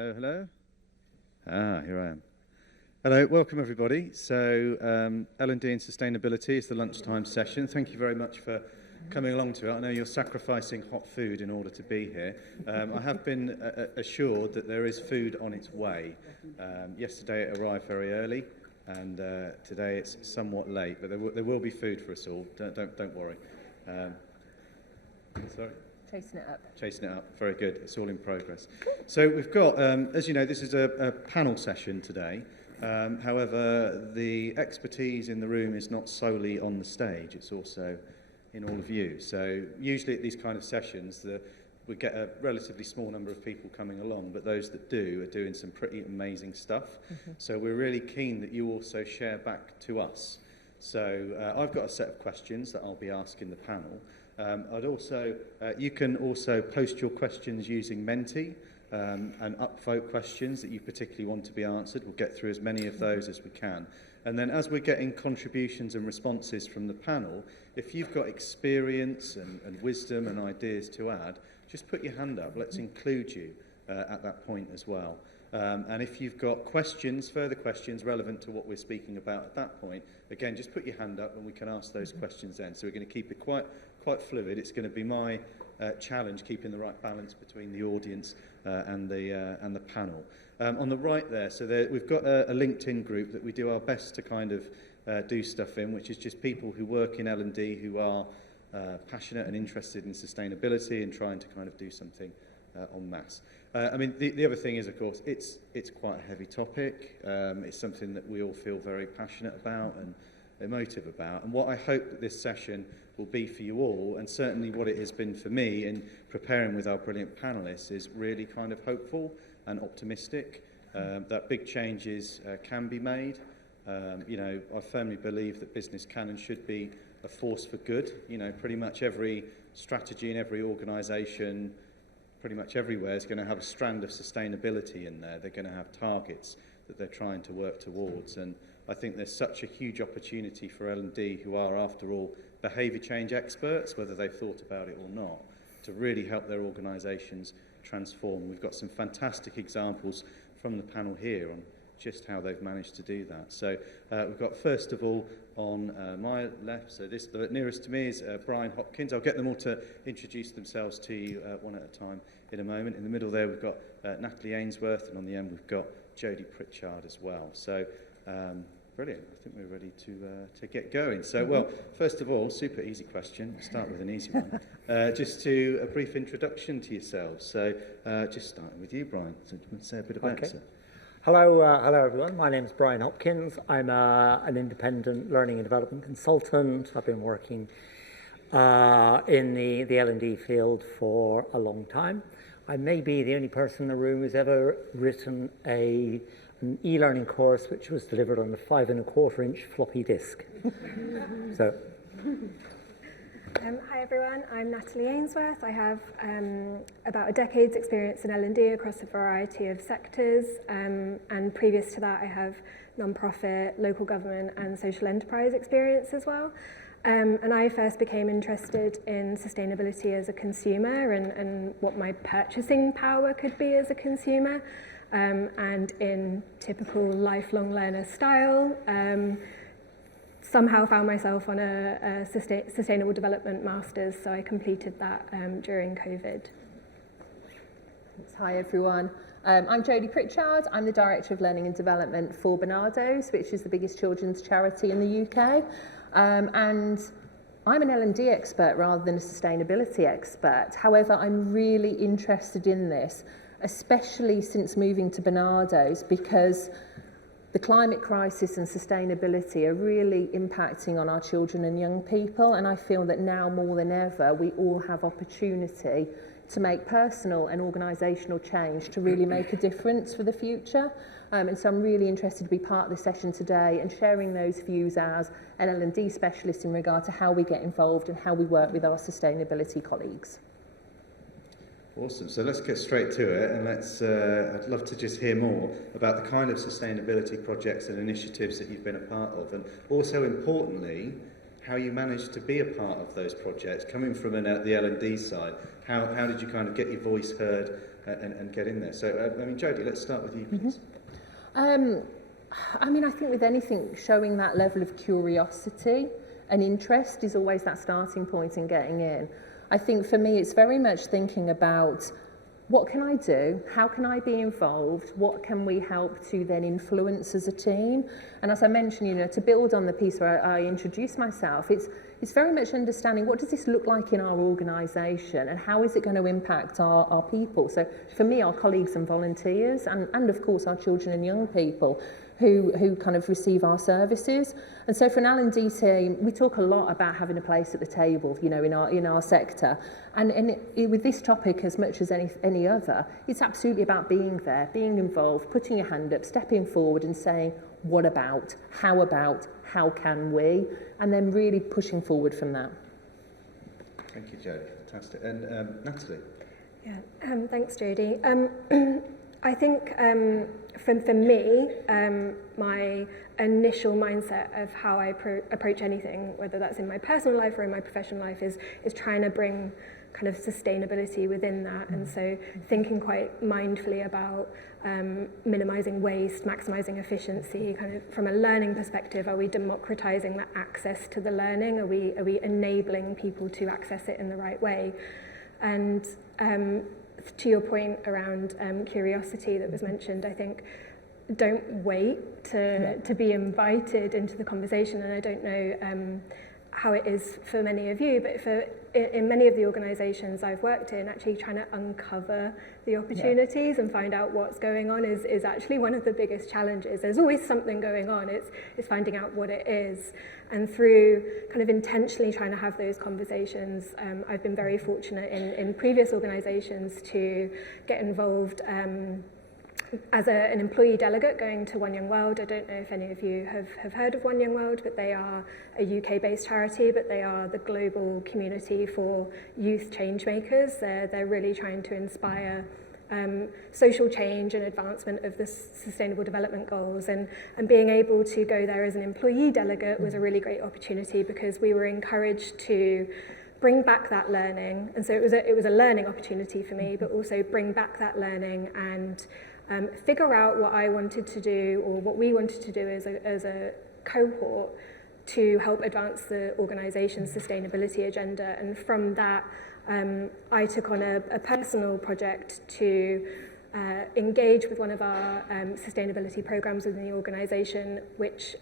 Hello, hello. Here I am. Hello, welcome everybody. So L&D and Sustainability is the lunchtime session. Thank you very much for coming along to it. I know you're sacrificing hot food in order to be here. I have been assured that there is food on its way. Yesterday it arrived very early, and today it's somewhat late, but there will be food for us all. Don't worry. Sorry? Chasing it up. Chasing it up. Very good. It's all in progress. So we've got, as you know, this is a panel session today. However, the expertise in the room is not solely on the stage. It's also in all of you. So usually at these kind of sessions, we get a relatively small number of people coming along, but those that do are doing some pretty amazing stuff. Mm-hmm. So we're really keen that you also share back to us. So I've got a set of questions that I'll be asking the panel. You can also post your questions using Menti and upvote questions that you particularly want to be answered. We'll get through as many of those as we can. And then as we're getting contributions and responses from the panel, if you've got experience and wisdom and ideas to add, just put your hand up. Let's include you at that point as well. And if you've got questions, further questions relevant to what we're speaking about at that point, again, just put your hand up and we can ask those questions then. So we're going to keep it quite fluid. It's going to be my challenge, keeping the right balance between the audience and the panel. On the right there, we've got a LinkedIn group that we do our best to kind of do stuff in, which is just people who work in L&D who are passionate and interested in sustainability and trying to kind of do something en masse. I mean, the other thing is, of course, it's quite a heavy topic. It's something that we all feel very passionate about and emotive about. And what I hope that this session will be for you all, and certainly what it has been for me in preparing with our brilliant panellists, is really kind of hopeful and optimistic that big changes can be made. You know, I firmly believe that business can and should be a force for good. You know, pretty much every strategy in every organisation, pretty much everywhere, is going to have a strand of sustainability in there. They're going to have targets that they're trying to work towards. And I think there's such a huge opportunity for L&D, who are, after all, behaviour change experts, whether they've thought about it or not, to really help their organisations transform. We've got some fantastic examples from the panel here on just how they've managed to do that. So we've got, first of all, on my left, so the nearest to me is Brian Hopkins. I'll get them all to introduce themselves to you one at a time in a moment. In the middle there we've got Natalie Ainsworth, and on the end we've got Jodie Pritchard as well. So brilliant. I think we're ready to get going. So, well, first of all, super easy question. We'll start with an easy one. Just a brief introduction to yourselves. So just starting with you, Brian. So do you want to say a bit about yourself? Hello everyone. My name is Brian Hopkins. I'm an independent learning and development consultant. I've been working in the L&D field for a long time. I may be the only person in the room who's ever written an e-learning course which was delivered on a 5.25-inch floppy disk. So. Hi everyone, I'm Natalie Ainsworth. I have about a decade's experience in L&D across a variety of sectors, and previous to that I have non-profit, local government and social enterprise experience as well. And I first became interested in sustainability as a consumer and what my purchasing power could be as a consumer, and in typical lifelong learner style, somehow found myself on a Sustainable Development Masters, so I completed that during COVID. Hi everyone, I'm Jodie Pritchard. I'm the Director of Learning and Development for Barnardo's, which is the biggest children's charity in the UK. And I'm an L&D expert rather than a sustainability expert. However, I'm really interested in this, especially since moving to Barnardo's, because the climate crisis and sustainability are really impacting on our children and young people, and I feel that now more than ever we all have opportunity to make personal and organisational change to really make a difference for the future. And so I'm really interested to be part of the session today and sharing those views as an L&D specialist in regard to how we get involved and how we work with our sustainability colleagues. Awesome. So let's get straight to it, and I'd love to just hear more about the kind of sustainability projects and initiatives that you've been a part of, and also importantly, how you managed to be a part of those projects. Coming from the L&D side, how did you kind of get your voice heard and get in there. So, I mean, Jodie, let's start with you, please. I mean, I think with anything, showing that level of curiosity and interest is always that starting point in getting in. I think for me, it's very much thinking about what can I do? How can I be involved? What can we help to then influence as a team? And as I mentioned, you know, to build on the piece where I introduced myself, it's very much understanding what does this look like in our organisation and how is it going to impact our people? So for me, our colleagues and volunteers and of course our children and young people who kind of receive our services. And so for an L&D team, we talk a lot about having a place at the table, you know, in our sector. And with this topic, as much as any other, it's absolutely about being there, being involved, putting your hand up, stepping forward and saying, what about, how can we? And then really pushing forward from that. Thank you, Jodie. Fantastic. And Natalie? Yeah, thanks, Jodie. I think for me, my initial mindset of how I approach anything, whether that's in my personal life or in my professional life, is trying to bring kind of sustainability within that. And so thinking quite mindfully about minimizing waste, maximizing efficiency, kind of from a learning perspective. Are we democratizing that access to the learning? Are we enabling people to access it in the right way? And to your point around curiosity that was mentioned, I think don't wait to be invited into the conversation. And I don't know how it is for many of you, but in many of the organisations I've worked in, actually trying to uncover the opportunities and find out what's going on is actually one of the biggest challenges. There's always something going on. It's finding out what it is. And through kind of intentionally trying to have those conversations, I've been very fortunate in previous organisations to get involved as an employee delegate going to One Young World. I don't know if any of you have heard of One Young World, but they are a UK-based charity, but they are the global community for youth change makers. They're really trying to inspire social change and advancement of the Sustainable Development Goals. And being able to go there as an employee delegate was a really great opportunity because we were encouraged to bring back that learning. And so it was a learning opportunity for me, but also bring back that learning and figure out what I wanted to do or what we wanted to do as a cohort to help advance the organisation's sustainability agenda. And from that, I took on a personal project to engage with one of our sustainability programmes within the organisation, which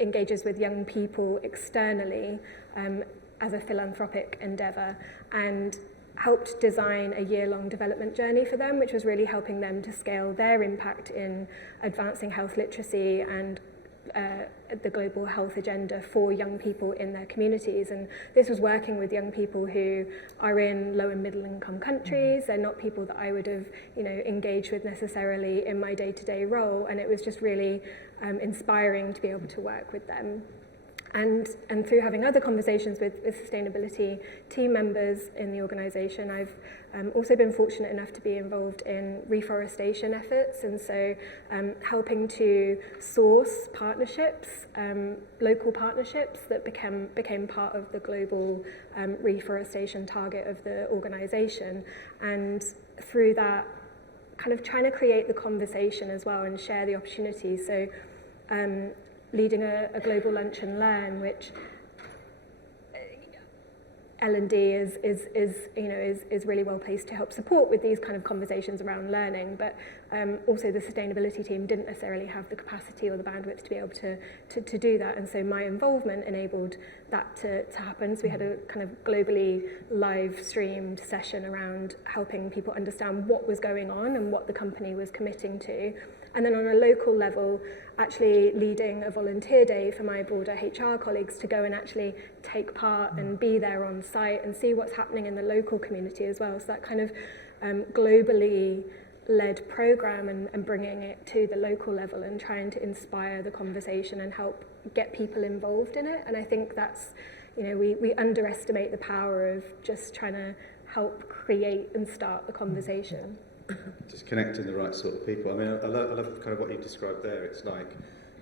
engages with young people externally as a philanthropic endeavour, and helped design a year-long development journey for them, which was really helping them to scale their impact in advancing health literacy and the global health agenda for young people in their communities. And this was working with young people who are in low and middle income countries. They're not people that I would have, engaged with necessarily in my day-to-day role. And it was just really inspiring to be able to work with them. And through having other conversations with sustainability team members in the organisation, I've also been fortunate enough to be involved in reforestation efforts, and so helping to source partnerships, local partnerships that became part of the global reforestation target of the organisation, and through that kind of trying to create the conversation as well and share the opportunities. So leading a global lunch and learn, which L&D is really well placed to help support with these kind of conversations around learning, but also the sustainability team didn't necessarily have the capacity or the bandwidth to be able to do that, and so my involvement enabled that to happen. So we had a kind of globally live streamed session around helping people understand what was going on and what the company was committing to. And then on a local level, actually leading a volunteer day for my broader HR colleagues to go and actually take part and be there on site and see what's happening in the local community as well. So that kind of globally led program and bringing it to the local level and trying to inspire the conversation and help get people involved in it. And I think that's, we underestimate the power of just trying to help create and start the conversation. Just connecting the right sort of people. I mean, I love kind of what you described there. It's like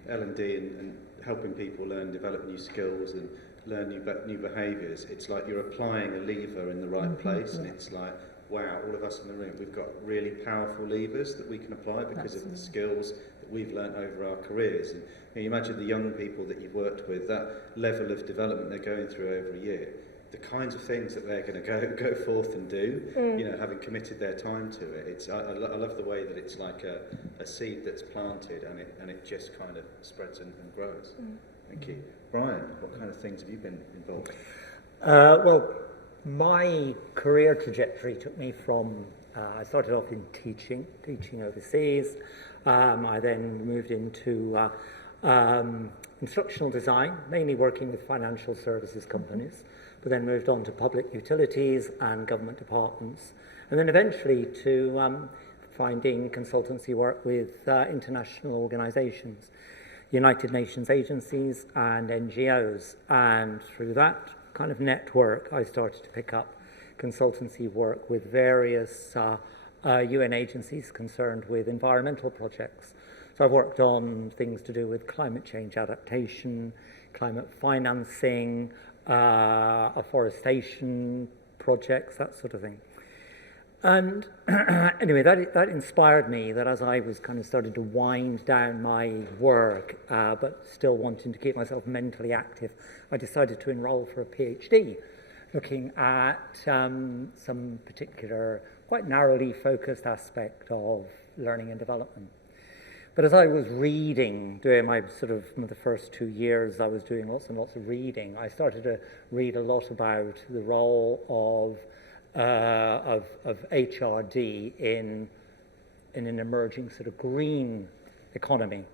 L&D and helping people learn, develop new skills and learn new behaviours. It's like you're applying a lever in the right place, and it's like wow, all of us in the room, we've got really powerful levers that we can apply because of the skills that we've learnt over our careers. And you imagine the young people that you've worked with, that level of development they're going through over a year, the kinds of things that they're going to go forth and do, having committed their time to it. I love the way that it's like a seed that's planted and it just kind of spreads and grows. Thank you. Brian, what kind of things have you been involved in? Well, my career trajectory took me from, I started off in teaching overseas. I then moved into instructional design, mainly working with financial services companies, but then moved on to public utilities and government departments, and then eventually to finding consultancy work with international organizations, United Nations agencies and NGOs. And through that kind of network, I started to pick up consultancy work with various UN agencies concerned with environmental projects. So I've worked on things to do with climate change adaptation, climate financing, afforestation projects, that sort of thing. And anyway, that inspired me that as I was kind of starting to wind down my work, but still wanting to keep myself mentally active, I decided to enroll for a PhD, looking at some particular, quite narrowly focused aspect of learning and development. But as I was reading, doing my the first 2 years, I was doing lots and lots of reading. I started to read a lot about the role of HRD in an emerging sort of green economy.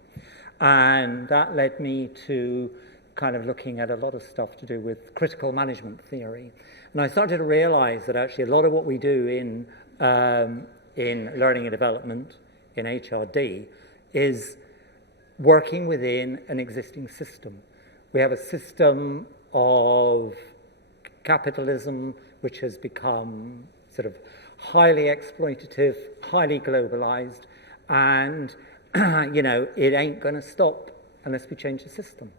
And that led me to kind of looking at a lot of stuff to do with critical management theory. And I started to realize that actually a lot of what we do in learning and development, in HRD, is working within an existing system. We have a system of capitalism which has become sort of highly exploitative, highly globalized, and it ain't going to stop unless we change the system.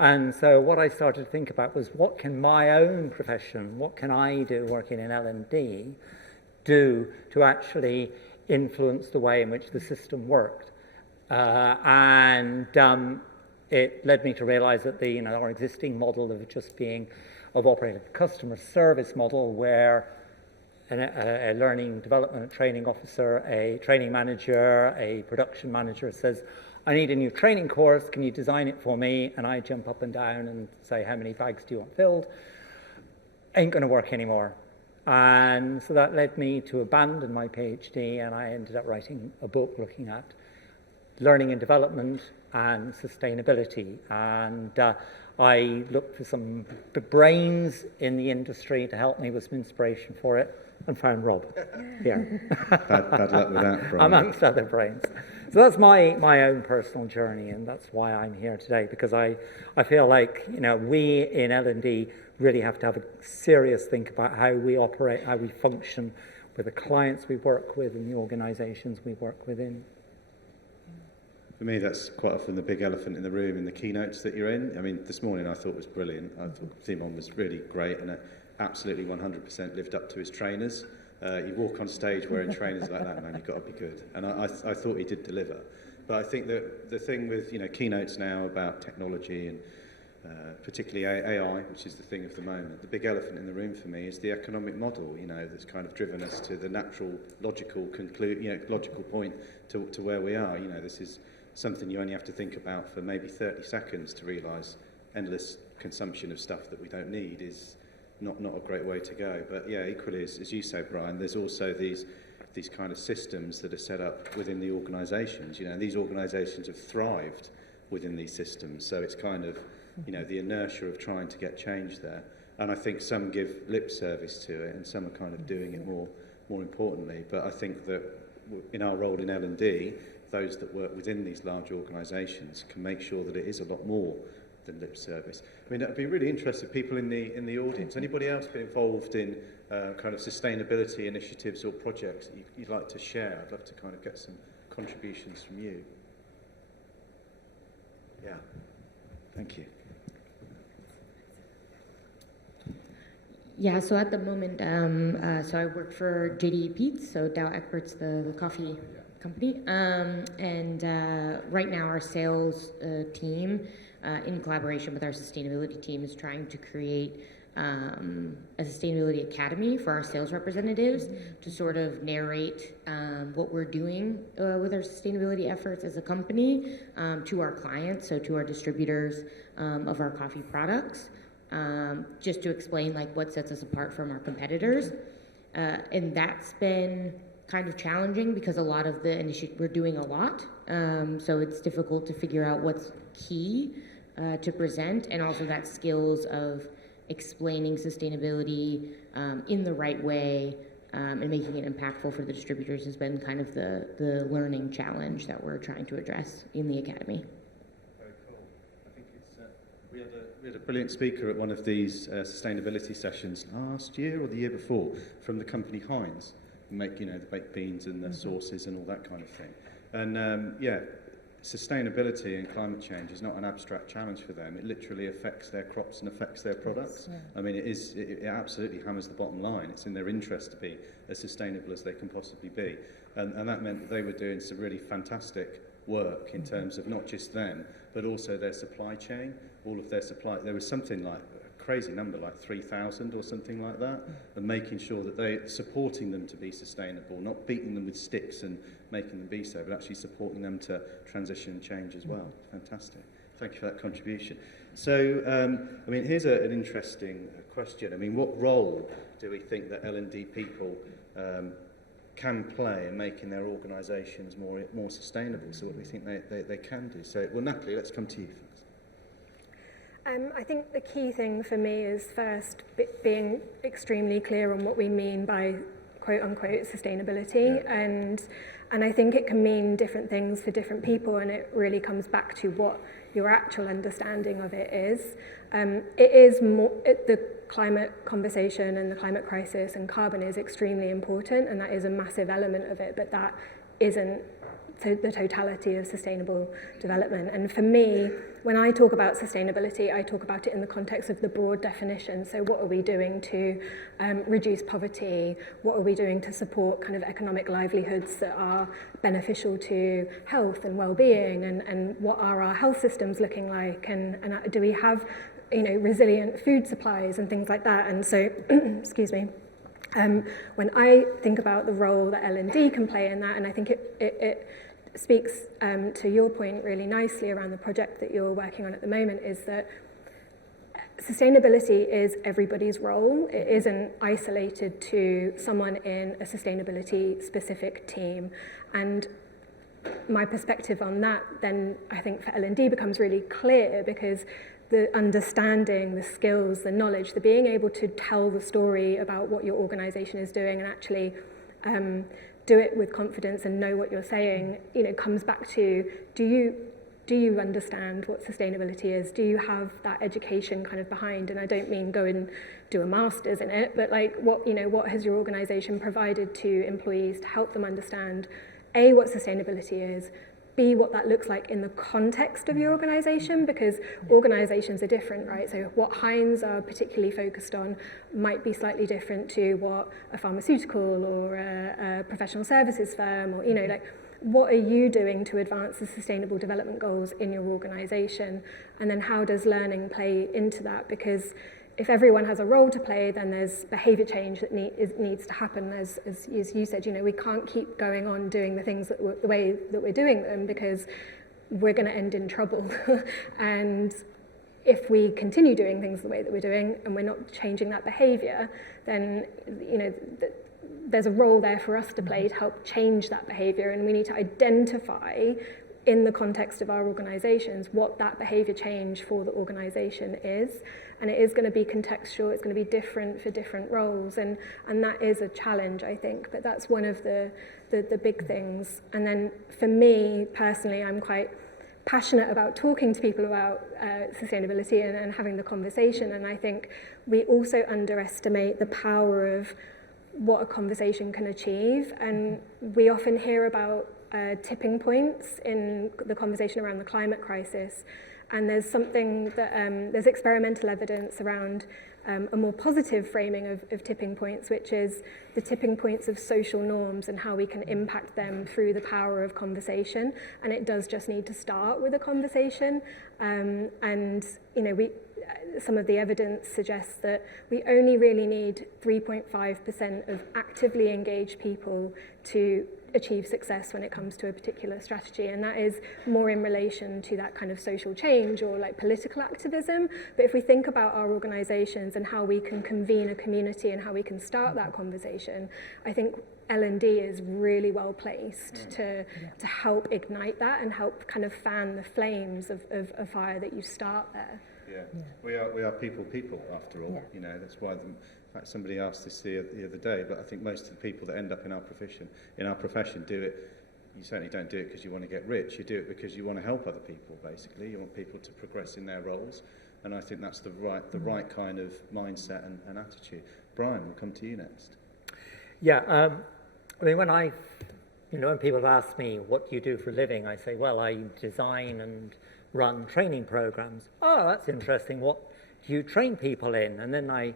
And so what I started to think about was, what can my own profession, what can I do working in L&D, do to actually influence the way in which the system worked? It led me to realize that our existing model of operating a customer service model, where a learning development training officer, a training manager, a production manager says, I need a new training course, can you design it for me? And I jump up and down and say, how many bags do you want filled? Ain't going to work anymore. And so that led me to abandon my PhD, and I ended up writing a book looking at learning and development and sustainability. And I looked for some brains in the industry to help me with some inspiration for it, and found Rob here. Bad luck with that, Brian. Amongst other brains. So that's my own personal journey, and that's why I'm here today, because I feel like we in L&D really have to have a serious think about how we operate, how we function with the clients we work with and the organizations we work within. For me, that's quite often the big elephant in the room in the keynotes that you're in. I mean, this morning I thought was brilliant. I thought Simon was really great and absolutely 100% lived up to his trainers. You walk on stage wearing trainers like that, man, you've got to be good. And I thought he did deliver. But I think that the thing with keynotes now about technology and particularly AI, which is the thing of the moment, the big elephant in the room for me is the economic model, that's kind of driven us to the natural, logical point to where we are. This is something you only have to think about for maybe 30 seconds to realise endless consumption of stuff that we don't need is not a great way to go. But yeah, equally, as you say, Brian, there's also these kind of systems that are set up within the organisations. These organisations have thrived within these systems, so it's kind of the inertia of trying to get change there. And I think some give lip service to it, and some are kind of doing it more importantly. But I think that in our role in L&D, those that work within these large organisations can make sure that it is a lot more than lip service. I mean, I'd be really interested, people in the audience, anybody else been involved in kind of sustainability initiatives or projects that you'd like to share? I'd love to kind of get some contributions from you. Yeah, thank you. Yeah, so at the moment, so I work for JDE Peet's, so Dow Egbert's the coffee company, and right now our sales team, in collaboration with our sustainability team, is trying to create a sustainability academy for our sales representatives to sort of narrate what we're doing with our sustainability efforts as a company to our clients, so to our distributors of our coffee products. Just to explain like what sets us apart from our competitors. And that's been kind of challenging because a lot of the initiative, we're doing a lot. So it's difficult to figure out what's key to present, and also that skills of explaining sustainability in the right way and making it impactful for the distributors has been kind of the learning challenge that we're trying to address in the academy. We had a brilliant speaker at one of these sustainability sessions last year or the year before from the company Heinz, who make, the baked beans and the sauces and all that kind of thing. And sustainability and climate change is not an abstract challenge for them. It literally affects their crops and affects their products. Yes, yeah. I mean, it absolutely hammers the bottom line. It's in their interest to be as sustainable as they can possibly be. And that meant that they were doing some really fantastic work in terms of not just them, but also their supply chain, all of their supply. There was something like a crazy number, like 3,000 or something like that, and making sure that they're supporting them to be sustainable, not beating them with sticks and making them be so, but actually supporting them to transition and change as well. Fantastic. Thank you for that contribution. So, I mean, here's an interesting question. I mean, what role do we think that L&D people can play in making their organisations more sustainable? So what do we think they can do? So, well, Natalie, let's come to you first. I think the key thing for me is first being extremely clear on what we mean by quote-unquote sustainability, and I think it can mean different things for different people, and it really comes back to what your actual understanding of it is. It is more, the climate conversation and the climate crisis and carbon is extremely important, and that is a massive element of it, but that isn't the totality of sustainable development. And for me, when I talk about sustainability, I talk about it in the context of the broad definition. So what are we doing to reduce poverty? What are we doing to support kind of economic livelihoods that are beneficial to health and well-being? And what are our health systems looking like? And do we have, resilient food supplies and things like that? And so, excuse me, when I think about the role that L&D can play in that, and I think it speaks to your point really nicely around the project that you're working on at the moment, is that sustainability is everybody's role. It isn't isolated to someone in a sustainability specific team. And my perspective on that then I think for L&D becomes really clear, because the understanding, the skills, the knowledge, the being able to tell the story about what your organisation is doing and actually do it with confidence and know what you're saying, comes back to, do you understand what sustainability is? Do you have that education kind of behind? And I don't mean go and do a master's in it, but like what has your organisation provided to employees to help them understand A, what sustainability is, B, what that looks like in the context of your organisation, because organisations are different, right? So what Heinz are particularly focused on might be slightly different to what a pharmaceutical or a professional services firm, or, what are you doing to advance the sustainable development goals in your organisation? And then how does learning play into that? Because if everyone has a role to play, then there's behaviour change that needs to happen. As you said, we can't keep going on doing the things the way that we're doing them, because we're going to end in trouble. And if we continue doing things the way that we're doing and we're not changing that behaviour, then there's a role there for us to play to help change that behaviour, and we need to identify in the context of our organisations what that behaviour change for the organisation is. And it is going to be contextual, it's going to be different for different roles, and that is a challenge, I think, but that's one of the big things. And then for me personally, I'm quite passionate about talking to people about sustainability and having the conversation, and I think we also underestimate the power of what a conversation can achieve. And we often hear about tipping points in the conversation around the climate crisis, And there's something that, there's experimental evidence around a more positive framing of tipping points, which is the tipping points of social norms and how we can impact them through the power of conversation. And it does just need to start with a conversation. And, you know, some of the evidence suggests that we only really need 3.5% of actively engaged people to achieve success when it comes to a particular strategy, and that is more in relation to that kind of social change or like political activism. But if we think about our organisations and how we can convene a community and how we can start that conversation, I think L&D is really well placed to help ignite that and help kind of fan the flames of a fire that you start there. We are people after all. You know, that's why in fact somebody asked this the other day, but I think most of the people that end up in our profession do it. You certainly don't do it because you want to get rich. You do it because you want to help other people. Basically, you want people to progress in their roles, and I think that's the right kind of mindset and attitude. Brian, we'll come to you next. Yeah, I mean, when people ask me what do you do for a living, I say, well, I design and run training programs. Oh, that's interesting. What do you train people in? And then I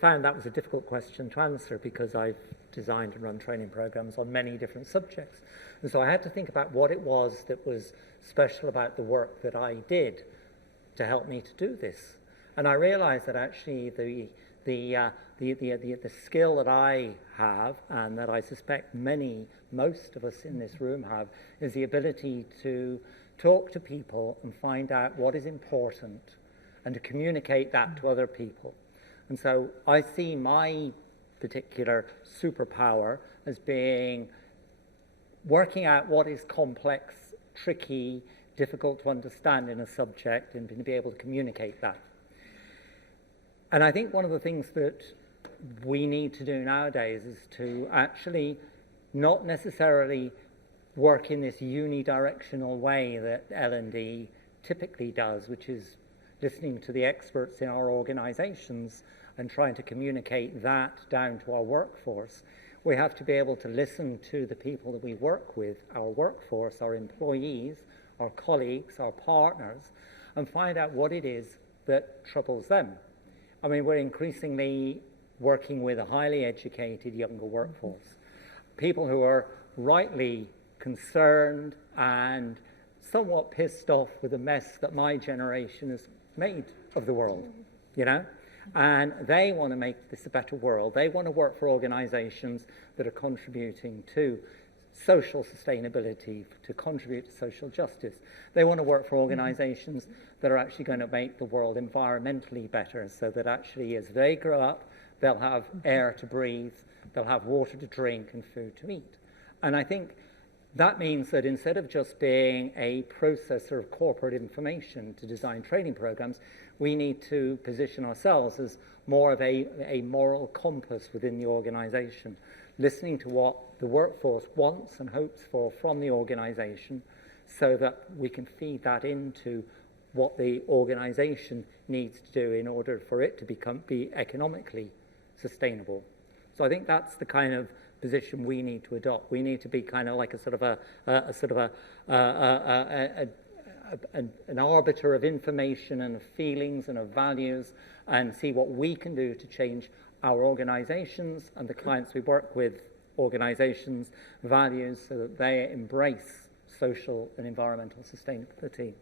found that was a difficult question to answer because I've designed and run training programs on many different subjects. And so I had to think about what it was that was special about the work that I did to help me to do this. And I realized that actually the skill that I have, and that I suspect most of us in this room have, is the ability to talk to people and find out what is important and to communicate that to other people. And so I see my particular superpower as being working out what is complex, tricky, difficult to understand in a subject and to be able to communicate that. And I think one of the things that we need to do nowadays is to actually not necessarily work in this unidirectional way that L&D typically does, which is listening to the experts in our organizations and trying to communicate that down to our workforce. We have to be able to listen to the people that we work with, our workforce, our employees, our colleagues, our partners, and find out what it is that troubles them. I mean, we're increasingly working with a highly educated younger workforce, people who are rightly concerned and somewhat pissed off with the mess that my generation has made of the world, you know? And they want to make this a better world. They want to work for organizations that are contributing to social sustainability, to contribute to social justice. They want to work for organizations that are actually going to make the world environmentally better, so that actually as they grow up, they'll have air to breathe, they'll have water to drink and food to eat. And I think that means that instead of just being a processor of corporate information to design training programs, we need to position ourselves as more of a moral compass within the organization, listening to what the workforce wants and hopes for from the organization so that we can feed that into what the organization needs to do in order for it to be economically sustainable. So I think that's the kind of position we need to adopt. We need to be kind of like an arbiter of information and of feelings and of values, and see what we can do to change our organizations and the clients we work with, organizations' values, so that they embrace social and environmental sustainability.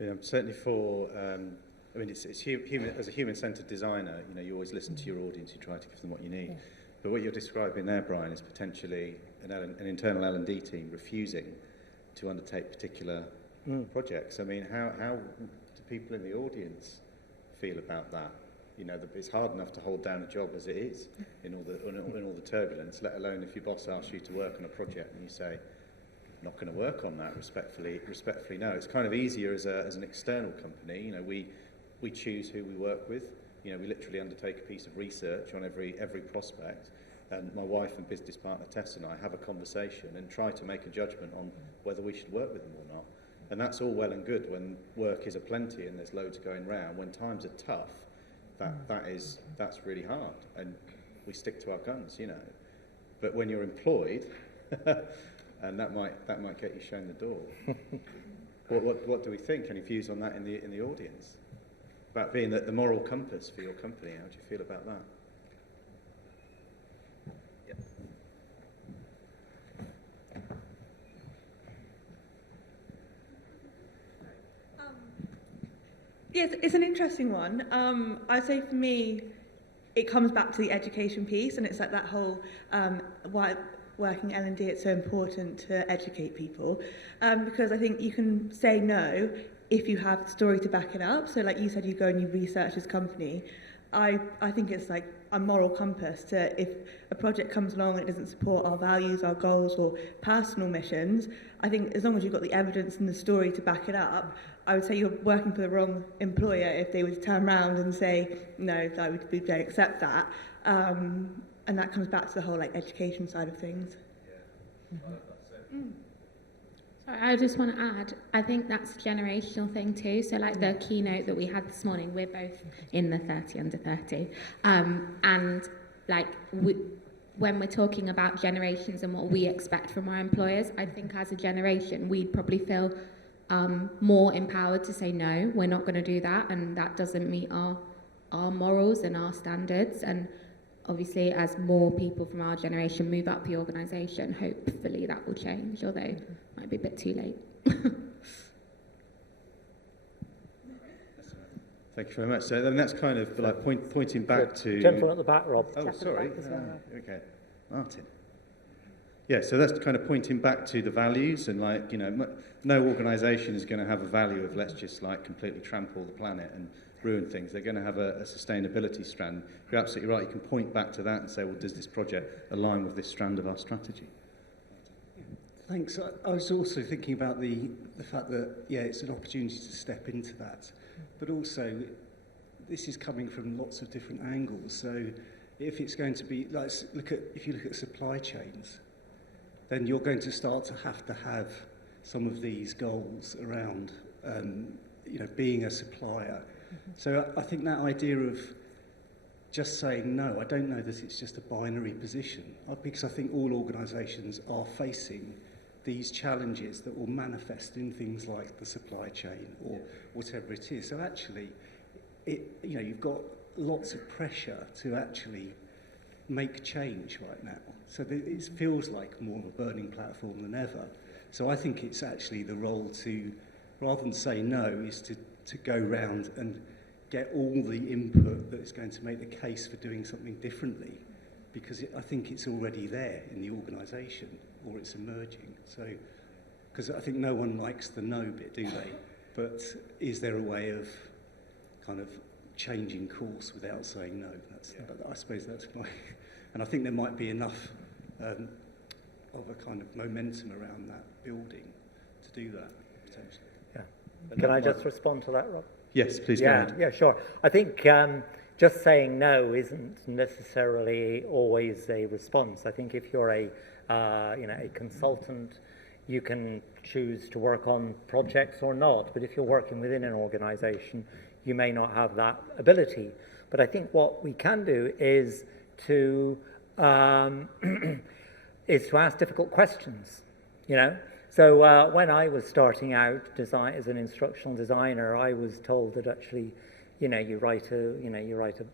Yeah, certainly for, I mean, it's human, as a human-centered designer, you know, you always listen to your audience, you try to give them what you need. Yeah. But what you're describing there, Brian, is potentially an internal L&D team refusing to undertake particular projects. I mean, how do people in the audience feel about that? You know, it's hard enough to hold down a job as it is in all the turbulence, let alone if your boss asks you to work on a project and you say, I'm not going to work on that, respectfully no. It's kind of easier as an external company. You know, we choose who we work with. You know, we literally undertake a piece of research on every prospect, and my wife and business partner Tess and I have a conversation and try to make a judgment on whether we should work with them or not. And that's all well and good when work is aplenty and there's loads going round. When times are tough, that's really hard, and we stick to our guns, you know. But when you're employed, and that might get you shown the door. What do we think? Any views on that in the audience? About being the moral compass for your company? How do you feel about that? Yep. Yes, it's an interesting one. I'd say for me, it comes back to the education piece, and it's like that whole why working L&D, it's so important to educate people, because I think you can say no if you have a story to back it up. So like you said, you go and you research this company. I think it's like a moral compass to, if a project comes along and it doesn't support our values, our goals, or personal missions, I think as long as you've got the evidence and the story to back it up, I would say you're working for the wrong employer if they were to turn around and say, no, we don't accept that. And that comes back to the whole like education side of things. Sorry, I just want to add, I think that's a generational thing too. So like the keynote that we had this morning, we're both in the 30 under 30. And like when we're talking about generations and what we expect from our employers, I think as a generation, we'd probably feel more empowered to say, no, we're not going to do that. And that doesn't meet our morals and our standards. And obviously, as more people from our generation move up the organisation, hopefully that will change, although it might be a bit too late. Thank you very much. So then that's kind of like pointing back to... Gentleman at the back, Rob. Oh, sorry. Okay. Martin. Yeah, so that's kind of pointing back to the values, and like, you know, no organisation is going to have a value of let's just like completely trample the planet and ruin things. They're going to have a sustainability strand. You're absolutely right. You can point back to that and say, well, does this project align with this strand of our strategy? Thanks. I was also thinking about the fact that, yeah, it's an opportunity to step into that, but also this is coming from lots of different angles. So if it's going to be, if you look at supply chains, then you're going to start to have some of these goals around, you know, being a supplier. So I think that idea of just saying no, I don't know that it's just a binary position, because I think all organisations are facing these challenges that will manifest in things like the supply chain or whatever it is. So actually, you know, you've got lots of pressure to actually make change right now. So it feels like more of a burning platform than ever. So I think it's actually the role to, rather than say no, is to go round and get all the input that is going to make the case for doing something differently, because I think it's already there in the organisation, or it's emerging. So, because I think no one likes the no bit, do they? But is there a way of kind of changing course without saying no? I suppose that's my... And I think there might be enough of a kind of momentum around that building to do that, potentially. Yeah. Can I just respond to that, Rob? Yes, please go ahead. Yeah, sure. I think just saying no isn't necessarily always a response. I think if you're a consultant, you can choose to work on projects or not. But if you're working within an organisation, you may not have that ability. But I think what we can do is to ask difficult questions. You know. So when I was starting out as an instructional designer, I was told that actually, you write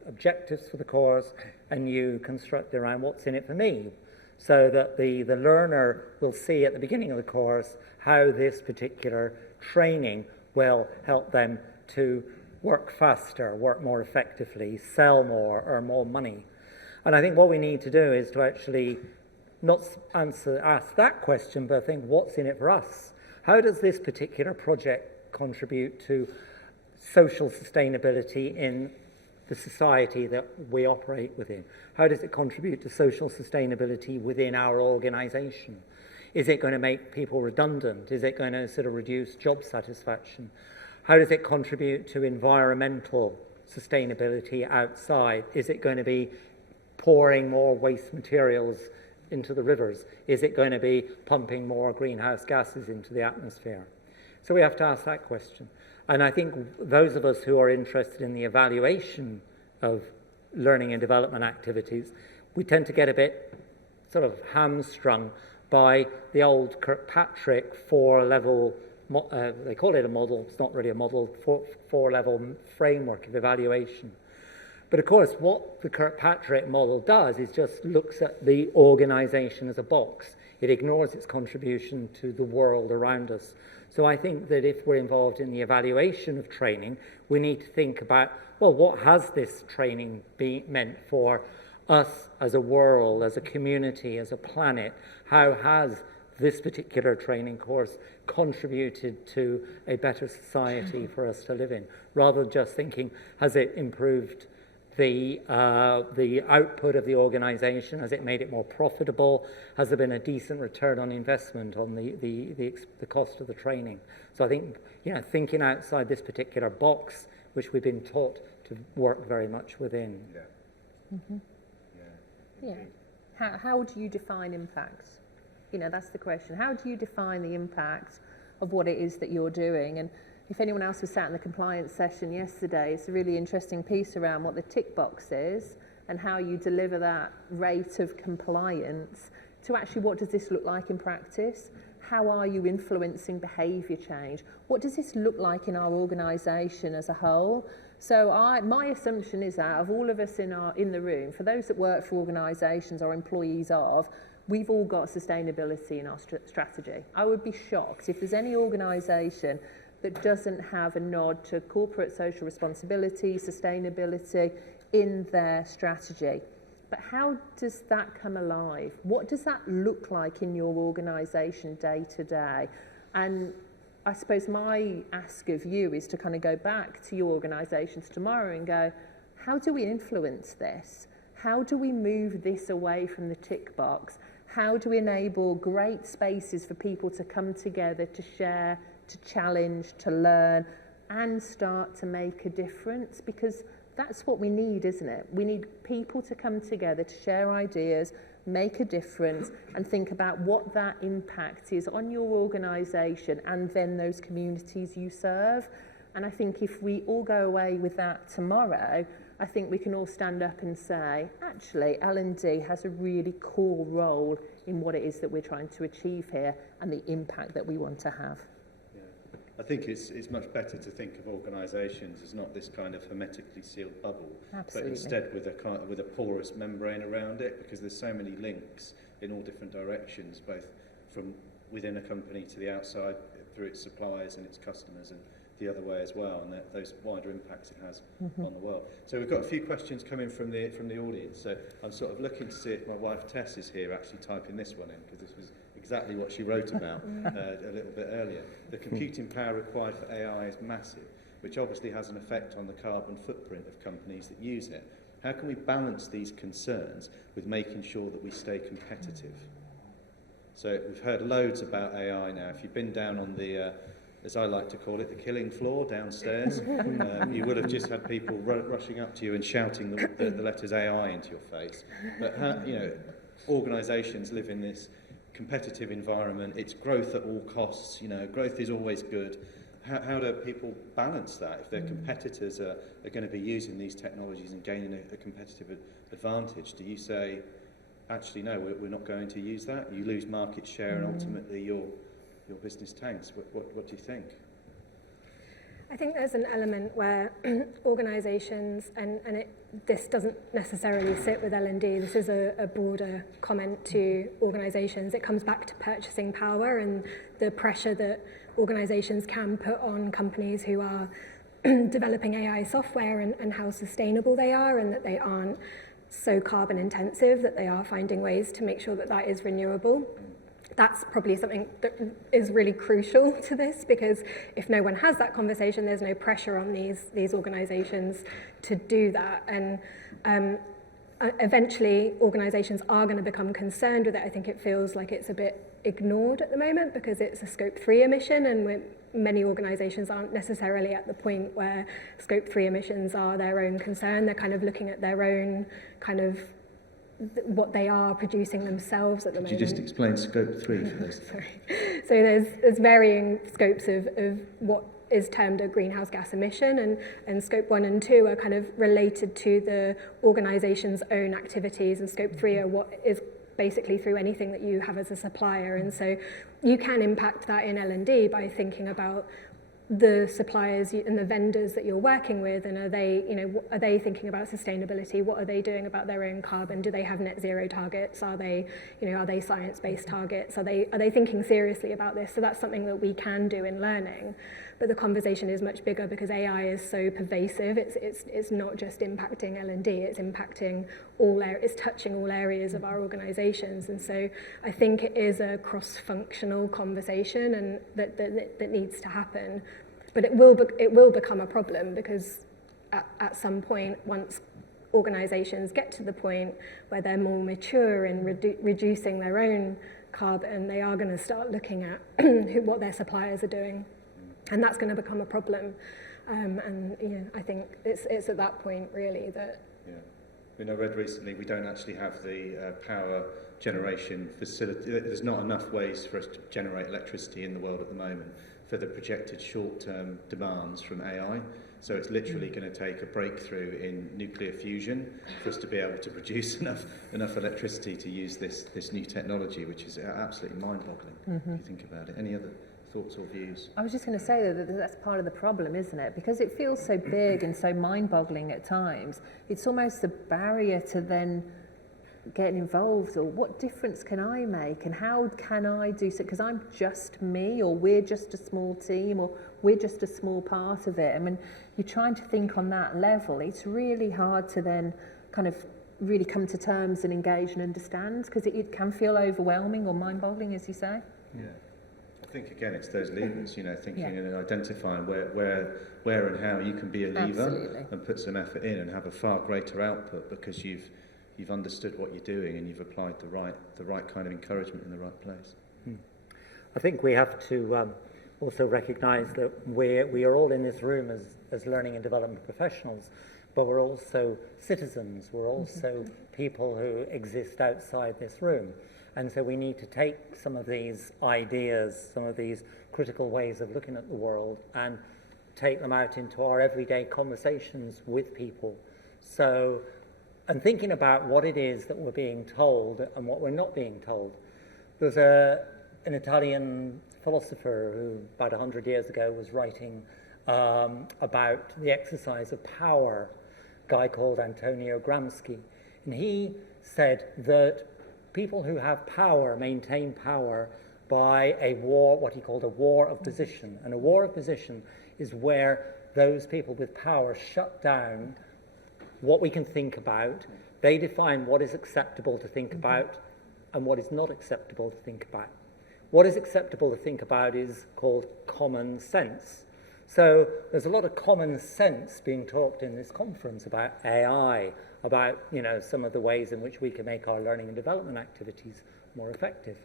objectives for the course and you construct around what's in it for me, so that the learner will see at the beginning of the course how this particular training will help them to work faster, work more effectively, sell more, earn more money. And I think what we need to do is to actually not ask that question, but think, what's in it for us? How does this particular project contribute to social sustainability in the society that we operate within? How does it contribute to social sustainability within our organisation? Is it going to make people redundant? Is it going to sort of reduce job satisfaction? How does it contribute to environmental sustainability outside? Is it going to be pouring more waste materials into the rivers? Is it going to be pumping more greenhouse gases into the atmosphere? So we have to ask that question. And I think those of us who are interested in the evaluation of learning and development activities, we tend to get a bit sort of hamstrung by the old Kirkpatrick 4-level they call it a model, it's not really a model, four-level framework of evaluation. But of course, what the Kirkpatrick model does is just looks at the organisation as a box. It ignores its contribution to the world around us. So I think that if we're involved in the evaluation of training, we need to think about, well, what has this training meant for us as a world, as a community, as a planet? How has this particular training course contributed to a better society for us to live in? Rather than just thinking, has it improved the output of the organisation? Has it made it more profitable? Has there been a decent return on investment on the cost of the training? So I think, thinking outside this particular box, which we've been taught to work very much within. Yeah. Mm-hmm. Yeah. Yeah. How do you define impact? That's the question. How do you define the impact of what it is that you're doing? And if anyone else was sat in the compliance session yesterday, it's a really interesting piece around what the tick box is and how you deliver that rate of compliance to actually what does this look like in practice? How are you influencing behaviour change? What does this look like in our organisation as a whole? So my assumption is that of all of us in the room, for those that work for organisations or employees of, we've all got sustainability in our strategy. I would be shocked if there's any organisation that doesn't have a nod to corporate social responsibility, sustainability in their strategy. But how does that come alive? What does that look like in your organisation day to day? And I suppose my ask of you is to kind of go back to your organisations tomorrow and go, how do we influence this? How do we move this away from the tick box? How do we enable great spaces for people to come together, to share, to challenge, to learn, and start to make a difference? Because that's what we need, isn't it? We need people to come together, to share ideas, make a difference, and think about what that impact is on your organisation and then those communities you serve. And I think if we all go away with that tomorrow, I think we can all stand up and say, actually, L&D has a really core role in what it is that we're trying to achieve here and the impact that we want to have. I think it's much better to think of organisations as not this kind of hermetically sealed bubble, Absolutely. but instead with a porous membrane around it, because there's so many links in all different directions, both from within a company to the outside through its suppliers and its customers, and the other way as well, and those wider impacts it has on the world. So we've got a few questions coming from the audience. So I'm sort of looking to see if my wife Tess is here actually typing this one in, because this was exactly what she wrote about a little bit earlier. The computing power required for AI is massive, which obviously has an effect on the carbon footprint of companies that use it. How can we balance these concerns with making sure that we stay competitive? So we've heard loads about AI now. If you've been down on the as I like to call it, the killing floor downstairs, you would have just had people rushing up to you and shouting the letters AI into your face. But organisations live in this competitive environment. It's growth at all costs. Growth is always good. How do people balance that if their competitors are going to be using these technologies and gaining a competitive advantage? Do you say, actually, no, we're not going to use that? You lose market share and ultimately your business tanks. What do you think? I think there's an element where organisations, and this doesn't necessarily sit with L&D, this is a broader comment to organisations. It comes back to purchasing power and the pressure that organisations can put on companies who are developing AI software and how sustainable they are, and that they aren't so carbon intensive, that they are finding ways to make sure that that is renewable. That's probably something that is really crucial to this, because if no one has that conversation, there's no pressure on these organisations to do that. And eventually, organisations are going to become concerned with it. I think it feels like it's a bit ignored at the moment because it's a Scope 3 emission, and many organisations aren't necessarily at the point where Scope 3 emissions are their own concern. They're kind of looking at their own kind of what they are producing themselves at the moment. Could you just explain Scope 3 for those? Sorry. So there's varying scopes of what is termed a greenhouse gas emission, and Scope 1 and 2 are kind of related to the organisation's own activities, and Scope 3 are what is basically through anything that you have as a supplier. And so you can impact that in L&D by thinking about the suppliers and the vendors that you're working with, and are they thinking about sustainability? What are they doing about their own carbon? Do they have net zero targets? Are they science-based targets? Are they thinking seriously about this? So that's something that we can do in learning. But the conversation is much bigger because AI is so pervasive. It's not just impacting L&D, it's impacting it's touching all areas of our organisations. And so I think it is a cross-functional conversation and that needs to happen. But it will become a problem because at some point, once organisations get to the point where they're more mature in reducing their own carbon, they are going to start looking at what their suppliers are doing. And that's going to become a problem. I think it's at that point, really, that... Yeah. I read recently we don't actually have the power generation facility. There's not enough ways for us to generate electricity in the world at the moment for the projected short-term demands from AI. So it's literally going to take a breakthrough in nuclear fusion for us to be able to produce enough electricity to use this new technology, which is absolutely mind-boggling if you think about it. Any other thoughts or views? I was just going to say that that's part of the problem, isn't it? Because it feels so big and so mind-boggling at times. It's almost a barrier to then getting involved, or what difference can I make and how can I do so, because I'm just me, or we're just a small team, or we're just a small part of it. I mean, you're trying to think on that level. It's really hard to then kind of really come to terms and engage and understand, because it can feel overwhelming or mind-boggling, as you say. Yeah. I think again it's those levers, thinking and identifying where and how you can be a lever. Absolutely. And put some effort in and have a far greater output because you've understood what you're doing and you've applied the right kind of encouragement in the right place. I think we have to also recognise that we are all in this room as learning and development professionals, but we're also citizens. We're also people who exist outside this room. And so we need to take some of these ideas, some of these critical ways of looking at the world, and take them out into our everyday conversations with people. So, and thinking about what it is that we're being told and what we're not being told. There's an Italian philosopher who about 100 years ago was writing about the exercise of power, a guy called Antonio Gramsci. And he said that people who have power maintain power by a war, what he called a war of position. And a war of position is where those people with power shut down what we can think about. They define what is acceptable to think about and what is not acceptable to think about. What is acceptable to think about is called common sense. So there's a lot of common sense being talked in this conference about AI, about some of the ways in which we can make our learning and development activities more effective.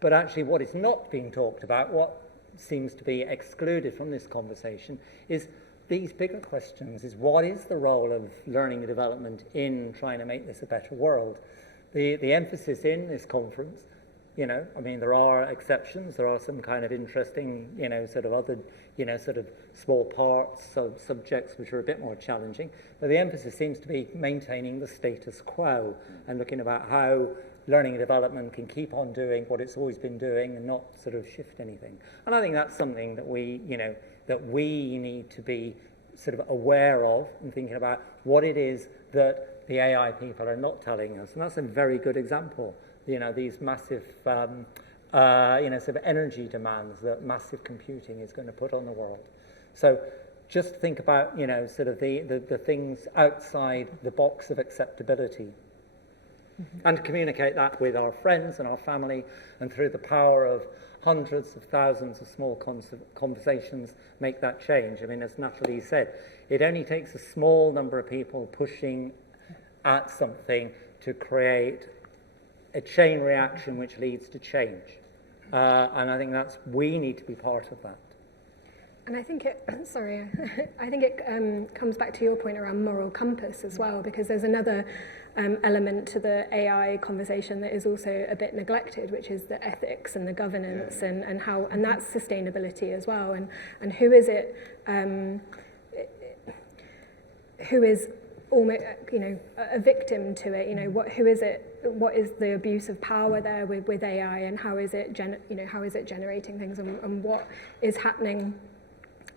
But actually what is not being talked about, what seems to be excluded from this conversation, is these bigger questions, is what is the role of learning and development in trying to make this a better world? The emphasis in this conference, there are exceptions, there are some kind of interesting, sort of other, sort of small parts of subjects which are a bit more challenging, but the emphasis seems to be maintaining the status quo and looking about how learning and development can keep on doing what it's always been doing and not sort of shift anything. And I think that's something that we need to be sort of aware of and thinking about what it is that the AI people are not telling us. And that's a very good example. These massive, sort of energy demands that massive computing is going to put on the world. So just think about, sort of the things outside the box of acceptability. And communicate that with our friends and our family, and through the power of hundreds of thousands of small conversations, make that change. I mean, as Natalie said, it only takes a small number of people pushing at something to create a chain reaction which leads to change. And I think we need to be part of that. And I think it comes back to your point around moral compass as well, because there's another element to the AI conversation that is also a bit neglected, which is the ethics and the governance and how, and that's sustainability as well. And who is it, who is almost, a victim to it. Who is it? What is the abuse of power there with AI, and how is it generating things, and what is happening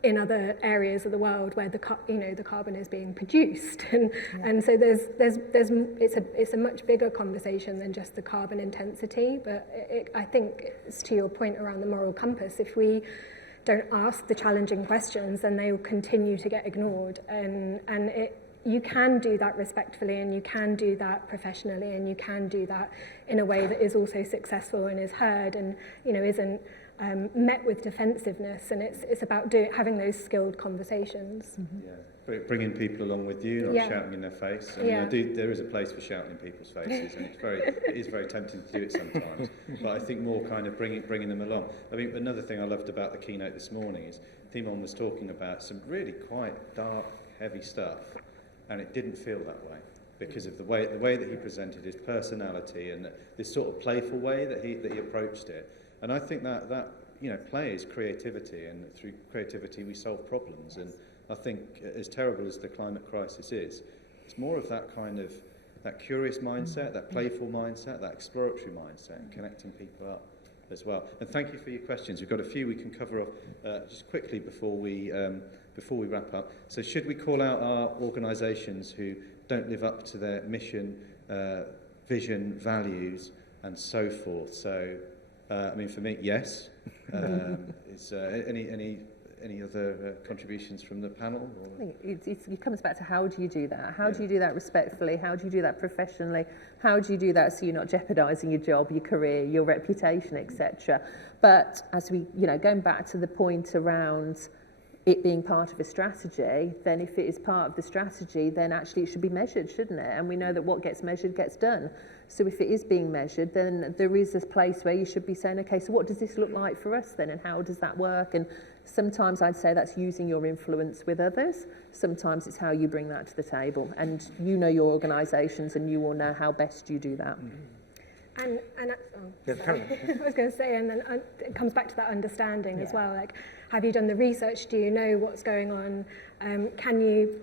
in other areas of the world where the carbon is being produced, and so it's a much bigger conversation than just the carbon intensity. But I think it's to your point around the moral compass. If we don't ask the challenging questions, then they will continue to get ignored, and you can do that respectfully, and you can do that professionally, and you can do that in a way that is also successful and is heard, and isn't met with defensiveness. And it's about having those skilled conversations. Yeah, bringing people along with you, not shouting in their face. I mean, there is a place for shouting in people's faces, and it is very tempting to do it sometimes. But I think more kind of bringing them along. I mean, another thing I loved about the keynote this morning is Timon was talking about some really quite dark, heavy stuff, and it didn't feel that way because of the way that he presented his personality and this sort of playful way that he approached it. And I think that play is creativity, and through creativity we solve problems. And I think as terrible as the climate crisis is, it's more of that kind of that curious mindset, that playful mindset, that exploratory mindset, and connecting people up as well. And thank you for your questions. We've got a few we can cover off just quickly before we wrap up. So should we call out our organisations who don't live up to their mission, vision, values, and so forth? So, I mean, for me, yes. Is any other contributions from the panel? Or? I think it comes back to how do you do that? How do you do that respectfully? How do you do that professionally? How do you do that so you're not jeopardising your job, your career, your reputation, etc.? But as we, going back to the point around it being part of a strategy, then if it is part of the strategy, then actually it should be measured, shouldn't it? And we know that what gets measured gets done. So if it is being measured, then there is this place where you should be saying, okay, so what does this look like for us then, and how does that work? And sometimes I'd say that's using your influence with others. Sometimes it's how you bring that to the table, and your organisations, and you will know how best you do that. And I was going to say, and then it comes back to that understanding as well. Like, have you done the research? Do you know what's going on? Can you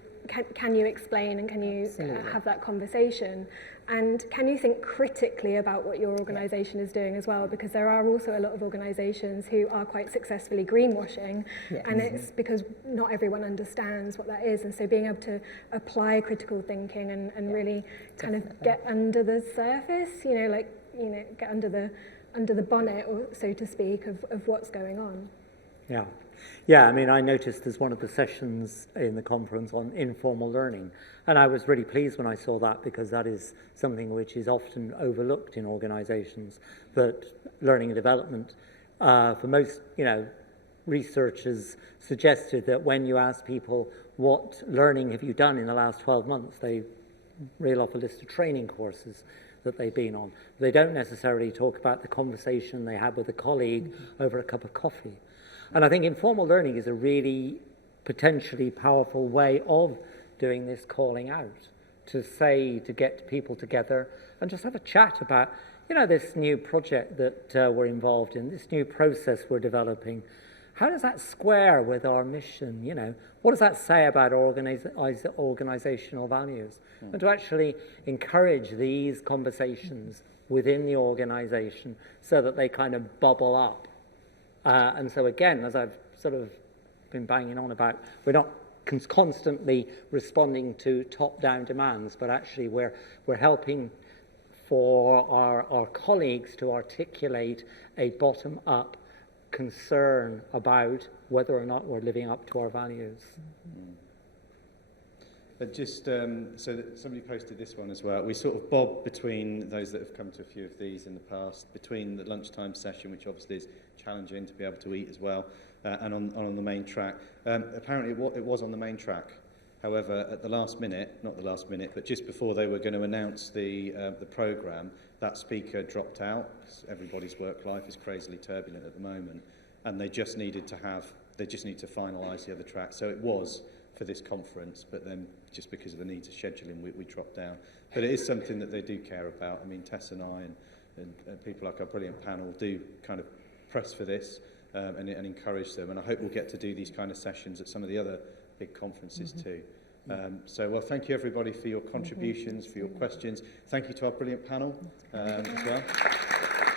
explain, and can you have that conversation? And can you think critically about what your organisation is doing as well? Because there are also a lot of organisations who are quite successfully greenwashing, and it's because not everyone understands what that is. And so being able to apply critical thinking and really kind of get under the surface, get under the bonnet, or so to speak, of what's going on. Yeah, I mean, I noticed there's one of the sessions in the conference on informal learning, and I was really pleased when I saw that, because that is something which is often overlooked in organisations, that learning and development, for most, researchers suggested that when you ask people what learning have you done in the last 12 months, they reel off a list of training courses that they've been on. They don't necessarily talk about the conversation they had with a colleague over a cup of coffee. And I think informal learning is a really potentially powerful way of doing this calling out, to get people together and just have a chat about, this new project that we're involved in, this new process we're developing. How does that square with our mission? What does that say about organizational values? And to actually encourage these conversations within the organization so that they kind of bubble up. And so again, as I've sort of been banging on about, we're not constantly responding to top-down demands, but actually we're helping for our colleagues to articulate a bottom-up concern about whether or not we're living up to our values. But just so that somebody posted this one as well. We sort of bob between those that have come to a few of these in the past, between the lunchtime session, which obviously is challenging to be able to eat as well, and on the main track. Apparently it was on the main track. However, at the last minute, not the last minute, but just before they were going to announce the programme, that speaker dropped out. Everybody's work life is crazily turbulent at the moment, and they just need to finalise the other track. So it was for this conference, but then just because of the need to scheduling, we dropped down. But it is something that they do care about. I mean, Tess and I and people like our brilliant panel do kind of press for this and encourage them. And I hope we'll get to do these kind of sessions at some of the other big conferences too. So, well, thank you everybody for your contributions, for your questions. Thank you to our brilliant panel as well.